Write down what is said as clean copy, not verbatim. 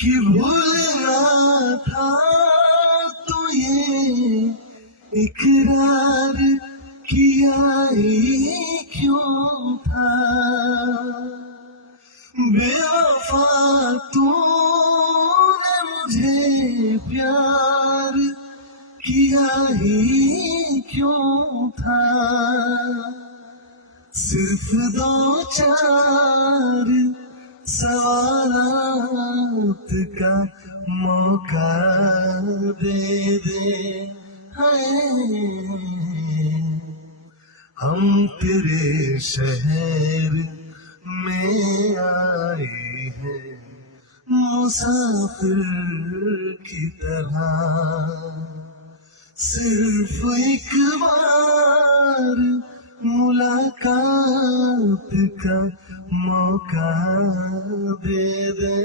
कि भूलना था तो ये इकरार किया ही क्यों था। बेवफा तूने मुझे प्यार किया ही क्यों था। सिर्फ दो चार सवालात का मौका दे दे। हम तेरे शहर में आए हैं मुसाफिर की तरह। सिर्फ एक बार मुलाकात का मौका दे दे।